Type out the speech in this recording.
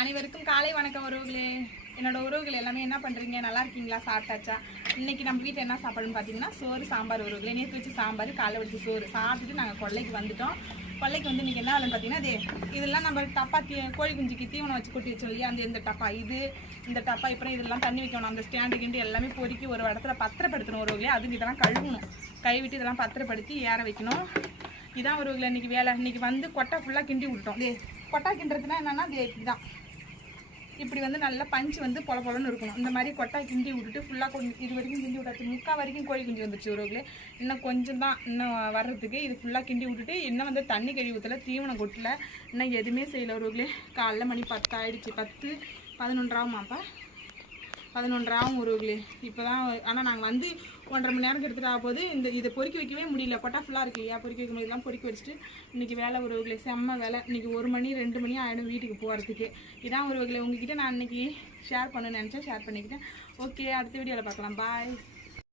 அனைவருக்கும் காலை வணக்கம் உறவுகளே. என்னோட உறவுகள் எல்லாமே என்ன பண்ணுறீங்க, நல்லா இருக்கீங்களா? சாப்பிட்டாச்சா? இன்றைக்கி நம்ம வீட்டில் என்ன சாப்பாடுன்னு பார்த்தீங்கன்னா சோறு சாம்பார். உறவுகளே, நேற்று வச்சு சாம்பார், காலை வச்சு சோறு சாப்பிட்டுட்டு நாங்கள் கொல்லைக்கு வந்துட்டோம். கொல்லைக்கு வந்து இன்றைக்கி என்ன வேலைன்னு பார்த்தீங்கன்னா, இதெல்லாம் நம்ம டப்பா கோழி குஞ்சுக்கு தீவனம் வச்சு கொட்டி வச்சோம் இல்லையா, இந்த டப்பா இந்த டப்பா அப்புறம் இதெல்லாம் தண்ணி வைக்கணும். அந்த ஸ்டாண்டு கிண்டு எல்லாமே பொறுக்கி ஒரு இடத்துல பத்திரப்படுத்தணும் உறவுகளே. அதுக்கு இதெல்லாம் கழுவணும், கைவிட்டு இதெல்லாம் பத்திரப்படுத்தி ஏற வைக்கணும். இதான் உறவுகளை இன்றைக்கி வேலை. இன்றைக்கி வந்து கொட்டை ஃபுல்லாக கிண்டி விட்டோம். கொட்டா கிண்டுறதுனா என்னென்னா இப்படி தான், இப்படி வந்து நல்லா பஞ்சு வந்து பொல பொலன்னு இருக்கணும். இந்த மாதிரி கொட்டா கிண்டி விட்டுட்டு ஃபுல்லாக கொஞ்சம் இது வரைக்கும் கிண்டி விட்டாச்சு. முக்கால் வரைக்கும் கோழி குஞ்சு வந்துச்சு உறவுகளே. இன்னும் கொஞ்சம் தான் இன்னும் வர்றதுக்கு. இது ஃபுல்லாக கிண்டி விட்டுட்டு இன்னும் வந்து தண்ணி கழுவி ஊற்றல, தீவனம் கொட்டல, இன்னும் எதுவுமே செய்யலை உறவுகளே. காலைல மணி 10 ஆகிடுச்சு. 10, 11 ஆகுமாப்பா, 11 ஆகும் உறவுகளே. இப்போ தான். ஆனால் நாங்கள் வந்து 1.5 மணி நேரம் எடுத்துகிட்டு ஆக போது. இதை பொறுக்கி வைக்கவே முடியல, கொட்டா ஃபுல்லாக இருக்கு இல்லையா. பொறுக்கி வைக்கும் போதெல்லாம் பொறுக்கி வச்சுட்டு இன்றைக்கி வேலை உறவுகளே, செம்ம வேலை. இன்றைக்கி 1 மணி 2 மணி ஆகிடும் வீட்டுக்கு போகிறதுக்கு. இதான் உறவுகளே, உங்ககிட்ட நான் இன்றைக்கி ஷேர் பண்ணணும்னு நினச்சேன், ஷேர் பண்ணிக்கிட்டேன். ஓகே, அடுத்த வீடியோவில் பார்க்கலாம். பாய்.